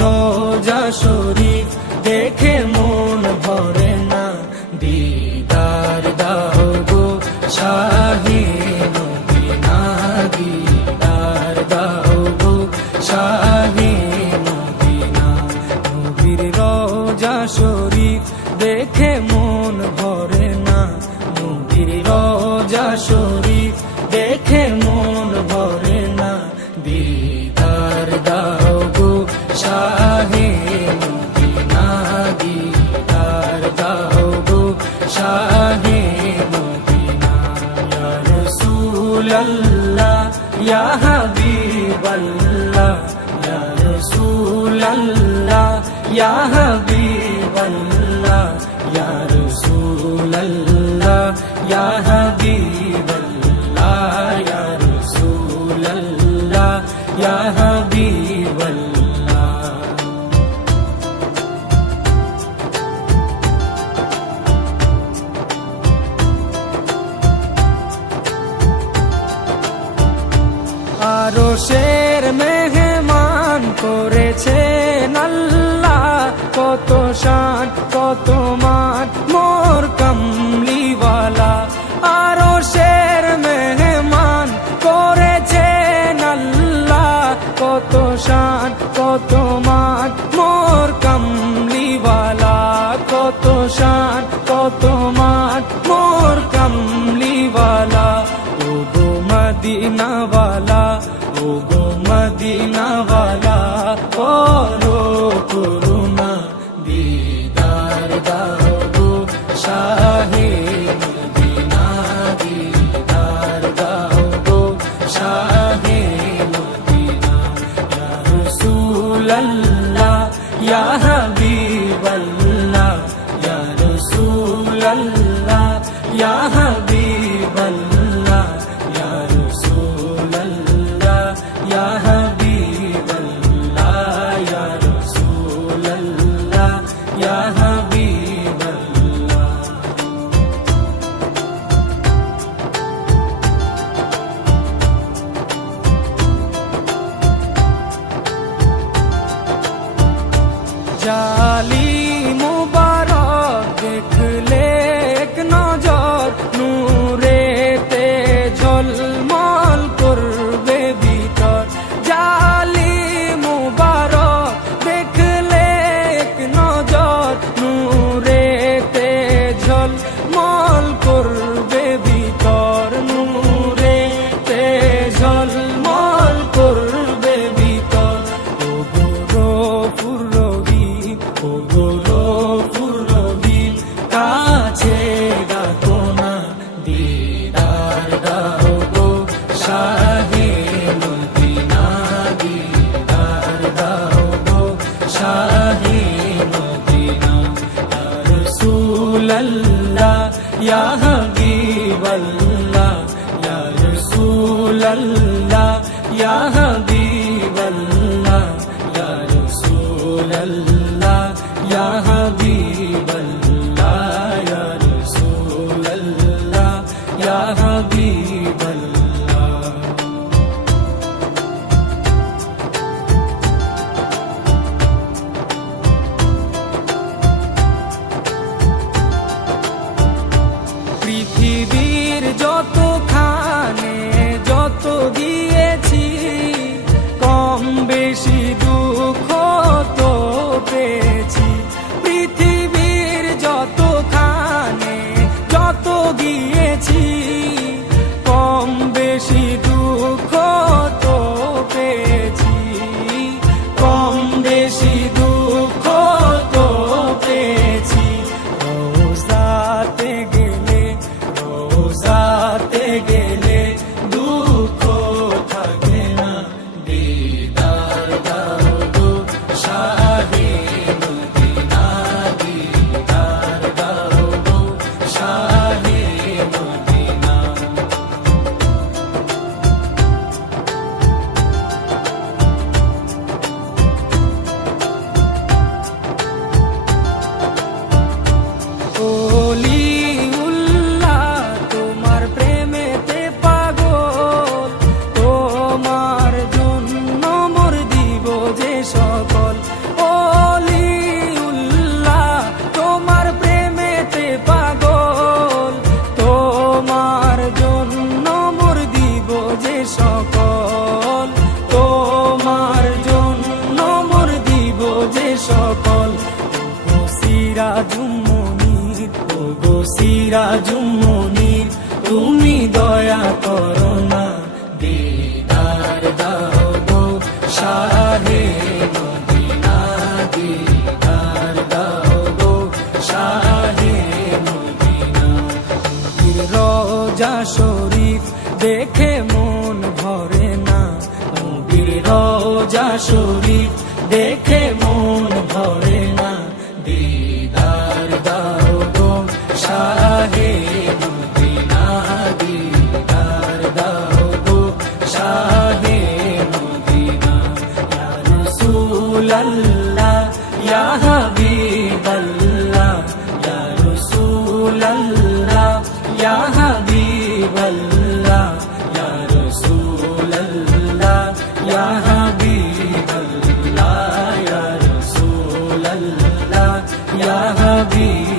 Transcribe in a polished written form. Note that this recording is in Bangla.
রোজা শরীফ দেখে মন ভরে না, দিদার দাও গো শাহে মদিনা, দিদার দাও গো শাহে মদিনা। নবীর রোজা শরীফ দেখে মন ভরে না, নবীর রোজা শরীফ দেখে মন ভরে না, দিদার দাও গো শাহে মদিনা, দিদার দাও গো শাহে মদিনা। ইয়া রাসূলাল্লাহ ইয়া হাবিবাল্লাহ, ইয়া রাসূলাল্লাহ ইয়া হাবিবাল্লাহ, ইয়া রাসূলাল্লাহ ইয়া হাবিবাল্লাহ, ইয়া রাসূলাল্লাহ ইয়া হাবিবাল্লাহ। আরশের মেহমান করেছেন আল্লাহ, কত শান কত মান মোর কামলিওয়ালা। আরশের মেহমান করেছেন আল্লাহ, কত শান কত মান মোর কামলিওয়ালা, কত শান কত মান মোর কামলিওয়ালা। ও গো মদিনাওয়ালা, ও গো মদিনাওয়ালা, করো করুণা, দিদার দাও গো শাহে মদিনা, দিদার দাও গো শাহে মদিনা। ইয়া রাসূলাল্লাহ ইয়া হাবিবাল্লাহ, ইয়া রাসূলাল্লাহ ইয়া হাবিবাল্লাহ, ইয়া রাসূলাল্লাহ ইয়া হাবিবাল্লাহ, ইয়া রাসূলাল্লাহ ইয়া হাবিবাল্লাহ। জালি মুবারক দেখলে এক নজর, নূরেতে ঝলমল করবে ভিতর। জালি মুবারক দেখলে এক নজর, নূরেতে ঝলমল করবে ভিতর, নূরেতে ঝলমল করবে ভিতর। ও গো গফুর রহিম, ও গো গফুর রহিম, কাছে ডাকো না, দিদার দাও গো শাহে মদিনা, দিদার দাও গো শাহে মদিনা। ইয়া রাসূলাল্লাহ ইয়া হাবিবাল্লাহ, ইয়া রাসূলাল্লাহ ইয়া হাবিবাল্লাহ, ইয়া রাসূলাল্লাহ ইয়া হাবিবাল্লাহ, ইয়া রাসূলাল্লাহ ইয়া হাবিবাল্লাহ। পৃথিবীর যতখানে যত গিয়েছি, কম বেশি দুঃখ তো সকল ওগো সিরাজুম মুনির, ওগো সিরাজুম মুনির, তুমি দয়া করো না, দিদার দাও গো শাহে মদিনা, দিদার দাও গো শাহে মদিনা। নবীর রওজা শরীফ দেখে মন ভরে না, নবীর রওজা শরীফ দেখে মন ভরে না, দিদার দাও গো শাহে মদিনা, দিদার দাও গো শাহে মদিনা। ইয়া রাসূলাল্লাহ ইয়া হাবিবাল্লাহ, ইয়া রাসূলাল্লাহ ইয়া হাবিবাল্লাহ, ইয়া রাসূলাল্লাহ ইয়া হাবিবাল্লাহ, ইয়া রাসূলাল্লাহ ইয়া হাবিবাল্লাহ।